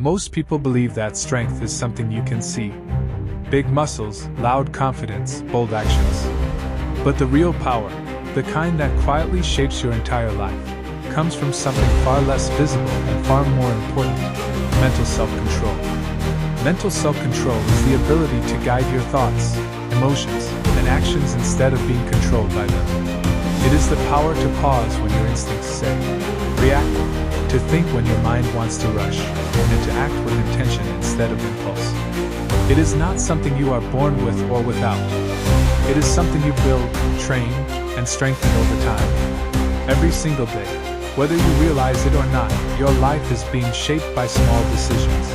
Most people believe that strength is something you can see. Big muscles, loud confidence, bold actions. But the real power, the kind that quietly shapes your entire life, comes from something far less visible and far more important: mental self-control. Mental self-control is the ability to guide your thoughts, emotions, and actions instead of being controlled by them. It is the power to pause when your instincts say react, to think when your mind wants to rush, and to act with intention instead of impulse. It is not something you are born with or without. It is something you build, train, and strengthen over time. Every single day, whether you realize it or not, your life is being shaped by small decisions.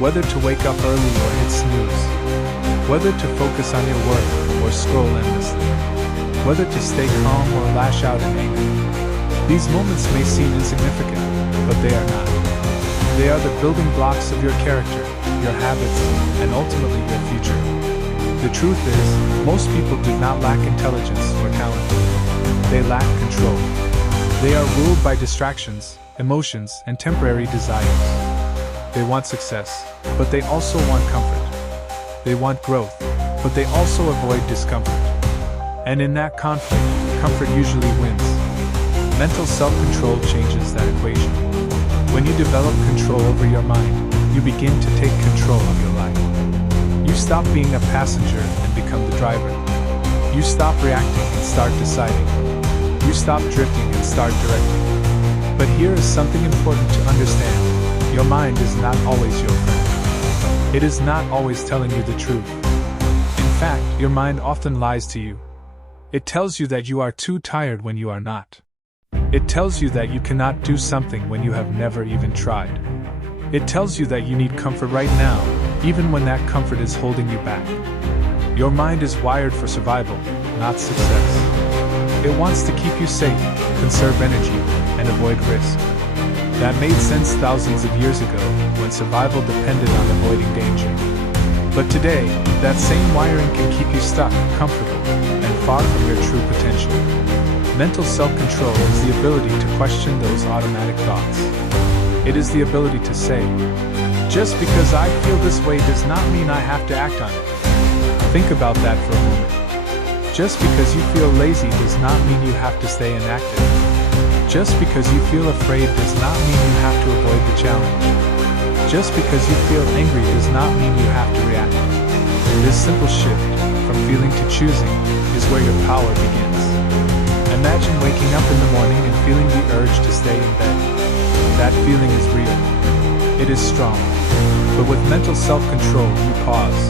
Whether to wake up early or hit snooze. Whether to focus on your work or scroll endlessly. Whether to stay calm or lash out in anger. These moments may seem insignificant, but they are not. They are the building blocks of your character, your habits, and ultimately your future. The truth is, most people do not lack intelligence or talent. They lack control. They are ruled by distractions, emotions, and temporary desires. They want success, but they also want comfort. They want growth, but they also avoid discomfort. And in that conflict, comfort usually wins. Mental self-control changes that equation. When you develop control over your mind, you begin to take control of your life. You stop being a passenger and become the driver. You stop reacting and start deciding. You stop drifting and start directing. But here is something important to understand. Your mind is not always your friend. It is not always telling you the truth. In fact, your mind often lies to you. It tells you that you are too tired when you are not. It tells you that you cannot do something when you have never even tried. It tells you that you need comfort right now, even when that comfort is holding you back. Your mind is wired for survival, not success. It wants to keep you safe, conserve energy, and avoid risk. That made sense thousands of years ago, when survival depended on avoiding danger. But today, that same wiring can keep you stuck, comfortable, and far from your true potential. Mental self-control is the ability to question those automatic thoughts. It is the ability to say, just because I feel this way does not mean I have to act on it. Think about that for a moment. Just because you feel lazy does not mean you have to stay inactive. Just because you feel afraid does not mean you have to avoid the challenge. Just because you feel angry does not mean you have to react. This simple shift, from feeling to choosing, is where your power begins. Imagine waking up in the morning and feeling the urge to stay in bed. That feeling is real. It is strong. But with mental self-control, you pause.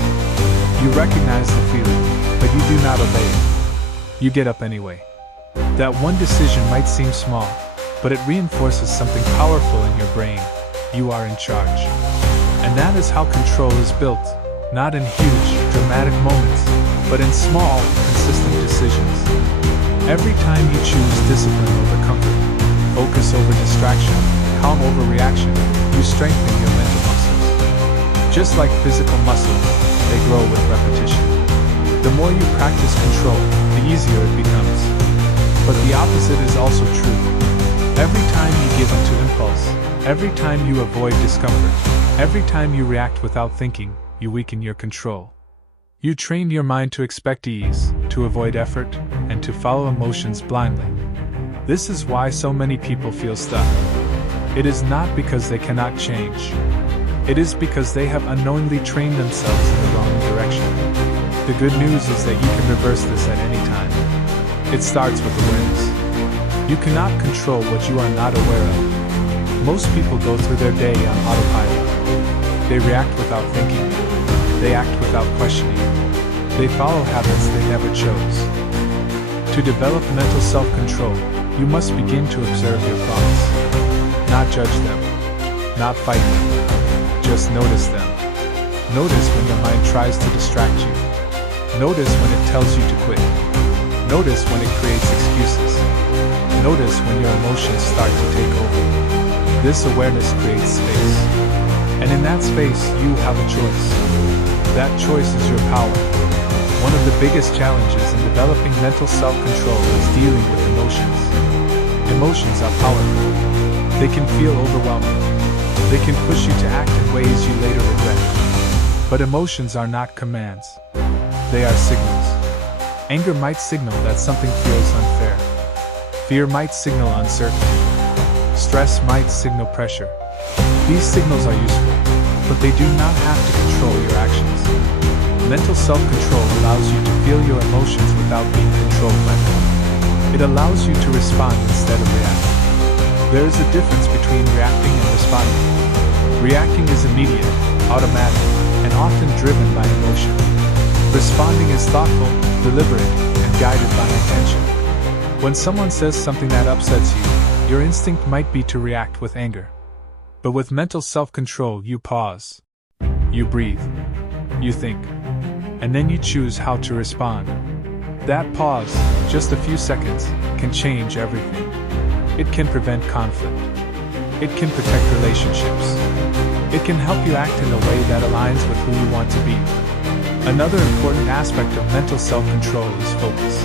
You recognize the feeling, but you do not obey it. You get up anyway. That one decision might seem small, but it reinforces something powerful in your brain. You are in charge. And that is how control is built, not in huge, dramatic moments, but in small, consistent decisions. Every time you choose discipline over comfort, focus over distraction, calm over reaction, you strengthen your mental muscles. Just like physical muscles, they grow with repetition. The more you practice control, the easier it becomes. But the opposite is also true. Every time you give into impulse, every time you avoid discomfort, every time you react without thinking, you weaken your control. You train your mind to expect ease, to avoid effort, and to follow emotions blindly. This is why so many people feel stuck. It is not because they cannot change. It is because they have unknowingly trained themselves in the wrong direction. The good news is that you can reverse this at any time. It starts with awareness. You cannot control what you are not aware of. Most people go through their day on autopilot. They react without thinking. They act without questioning. They follow habits they never chose. To develop mental self-control, you must begin to observe your thoughts. Not judge them. Not fight them. Just notice them. Notice when your mind tries to distract you. Notice when it tells you to quit. Notice when it creates excuses. Notice when your emotions start to take over. This awareness creates space. And in that space, you have a choice. That choice is your power. One of the biggest challenges in developing mental self-control is dealing with emotions. Emotions are powerful. They can feel overwhelming. They can push you to act in ways you later regret. But emotions are not commands. They are signals. Anger might signal that something feels unfair. Fear might signal uncertainty. Stress might signal pressure. These signals are useful, but they do not have to control your actions. Mental self-control allows you to feel your emotions without being controlled by them. It allows you to respond instead of react. There is a difference between reacting and responding. Reacting is immediate, automatic, and often driven by emotion. Responding is thoughtful, deliberate, and guided by intention. When someone says something that upsets you, your instinct might be to react with anger. But with mental self-control, you pause. You breathe. You think. And then you choose how to respond. That pause, just a few seconds, can change everything. It can prevent conflict. It can protect relationships. It can help you act in a way that aligns with who you want to be. Another important aspect of mental self-control is focus.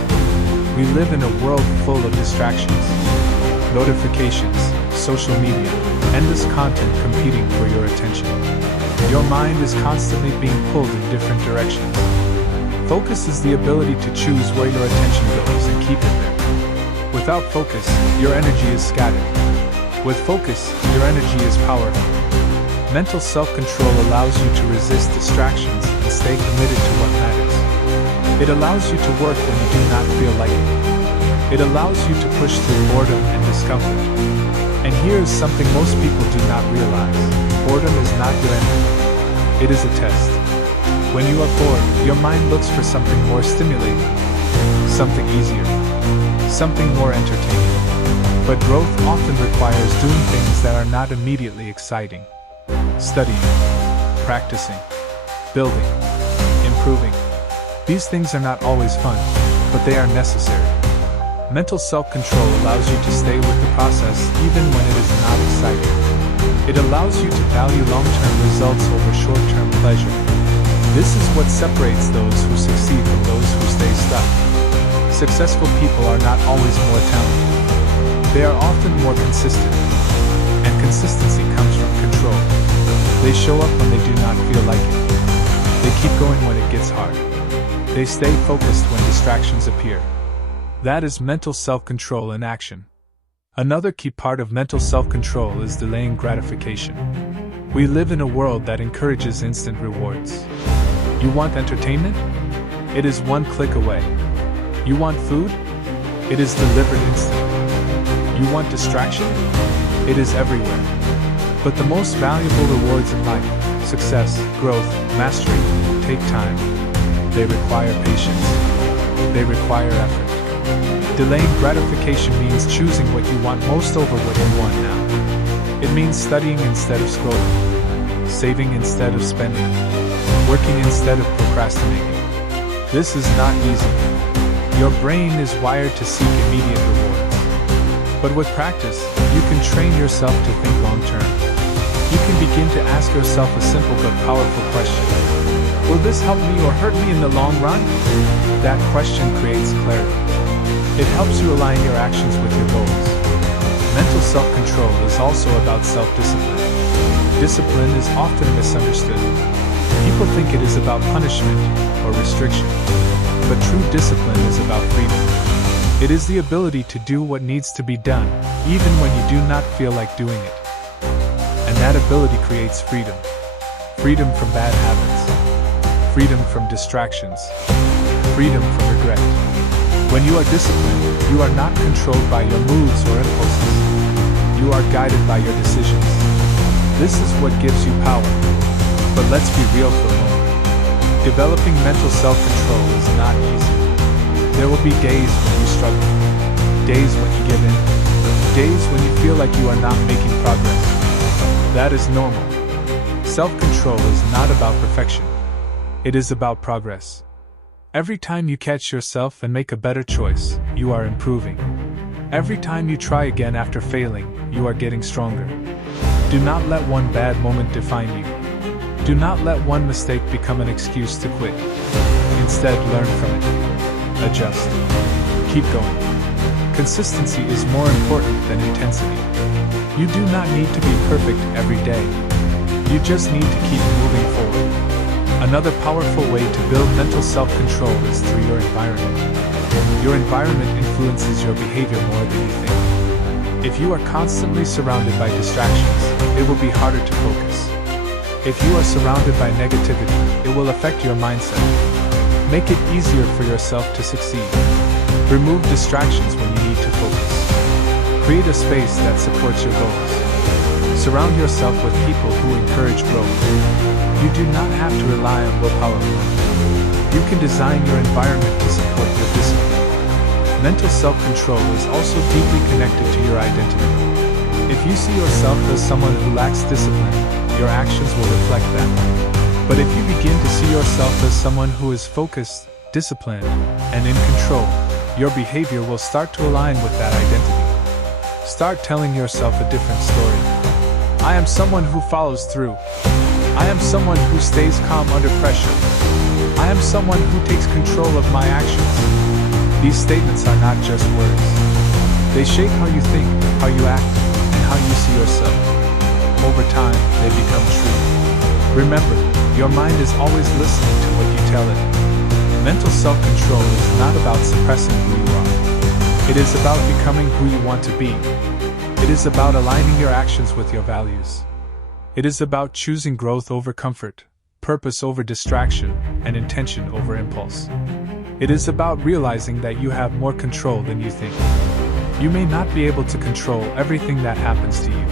We live in a world full of distractions. Notifications, social media, endless content competing for your attention. Your mind is constantly being pulled in different directions. Focus is the ability to choose where your attention goes and keep it there. Without focus, your energy is scattered. With focus, your energy is powerful. Mental self-control allows you to resist distractions and stay committed to what matters. It allows you to work when you do not feel like it. It allows you to push through boredom and discomfort. And here is something most people do not realize. Boredom is not your enemy. It is a test. When you are bored, your mind looks for something more stimulating, something easier, something more entertaining. But growth often requires doing things that are not immediately exciting. Studying, practicing, building, improving. These things are not always fun, but they are necessary. Mental self-control allows you to stay with the process even when it is not exciting. It allows you to value long-term results over short-term pleasure. This is what separates those who succeed from those who stay stuck. Successful people are not always more talented. They are often more consistent. And consistency comes from control. They show up when they do not feel like it. They keep going when it gets hard. They stay focused when distractions appear. That is mental self-control in action. Another key part of mental self-control is delaying gratification. We live in a world that encourages instant rewards. You want entertainment? It is one click away. You want food? It is delivered instantly. You want distraction? It is everywhere. But the most valuable rewards in life, success, growth, mastery, take time. They require patience. They require effort. Delaying gratification means choosing what you want most over what you want now. It means studying instead of scrolling, saving instead of spending, working instead of procrastinating. This is not easy. Your brain is wired to seek immediate rewards. But with practice, you can train yourself to think long-term. You can begin to ask yourself a simple but powerful question. Will this help me or hurt me in the long run? That question creates clarity. It helps you align your actions with your goals. Mental self-control is also about self-discipline. Discipline is often misunderstood. People think it is about punishment or restriction. But true discipline is about freedom. It is the ability to do what needs to be done, even when you do not feel like doing it. And that ability creates freedom. Freedom from bad habits. Freedom from distractions. Freedom from regret. When you are disciplined, you are not controlled by your moods or impulses. You are guided by your decisions. This is what gives you power. But let's be real for a moment. Developing mental self-control is not easy. There will be days when you struggle, days when you give in, days when you feel like you are not making progress. That is normal. Self-control is not about perfection. It is about progress. Every time you catch yourself and make a better choice, you are improving. Every time you try again after failing, you are getting stronger. Do not let one bad moment define you. Do not let one mistake become an excuse to quit. Instead, learn from it. Adjust. Keep going. Consistency is more important than intensity. You do not need to be perfect every day. You just need to keep moving forward. Another powerful way to build mental self-control is through your environment. Your environment influences your behavior more than you think. If you are constantly surrounded by distractions, it will be harder to focus. If you are surrounded by negativity, it will affect your mindset. Make it easier for yourself to succeed. Remove distractions when you need to focus. Create a space that supports your goals. Surround yourself with people who encourage growth. You do not have to rely on willpower alone. You can design your environment to support your discipline. Mental self-control is also deeply connected to your identity. If you see yourself as someone who lacks discipline, your actions will reflect that. But if you begin to see yourself as someone who is focused, disciplined, and in control, your behavior will start to align with that identity. Start telling yourself a different story. I am someone who follows through. I am someone who stays calm under pressure. I am someone who takes control of my actions. These statements are not just words. They shape how you think, how you act, and how you see yourself. Over time, they become true. Remember, your mind is always listening to what you tell it. Mental self-control is not about suppressing who you are. It is about becoming who you want to be. It is about aligning your actions with your values. It is about choosing growth over comfort, purpose over distraction, and intention over impulse. It is about realizing that you have more control than you think. You may not be able to control everything that happens to you,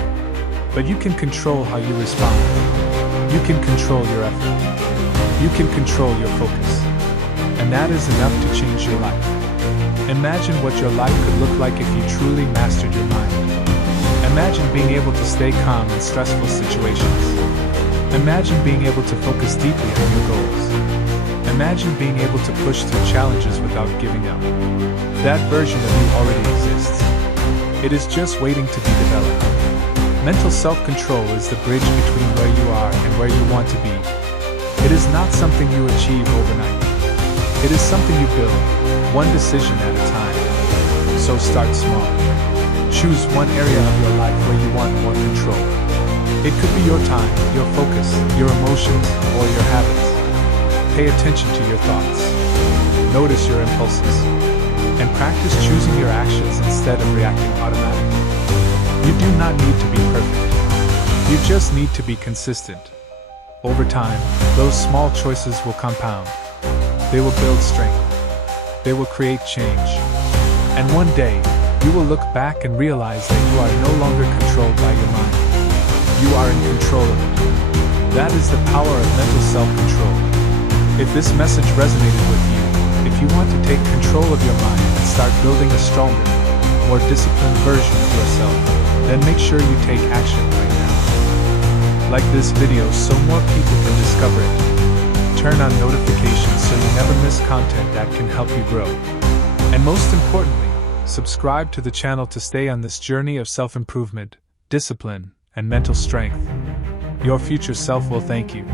but you can control how you respond. You can control your effort. You can control your focus. And that is enough to change your life. Imagine what your life could look like if you truly mastered your mind. Imagine being able to stay calm in stressful situations. Imagine being able to focus deeply on your goals. Imagine being able to push through challenges without giving up. That version of you already exists. It is just waiting to be developed. Mental self-control is the bridge between where you are and where you want to be. It is not something you achieve overnight. It is something you build, one decision at a time. So start small. Choose one area of your life where you want more control. It could be your time, your focus, your emotions, or your habits. Pay attention to your thoughts. Notice your impulses. And practice choosing your actions instead of reacting automatically. You do not need to be perfect. You just need to be consistent. Over time, those small choices will compound. They will build strength. They will create change. And one day, you will look back and realize that you are no longer controlled by your mind. You are in control of it. That is the power of mental self-control. If this message resonated with you, if you want to take control of your mind and start building a stronger, more disciplined version of yourself, then make sure you take action right now. Like this video so more people can discover it. Turn on notifications so you never miss content that can help you grow. And most importantly, subscribe to the channel to stay on this journey of self-improvement, discipline, and mental strength. Your future self will thank you.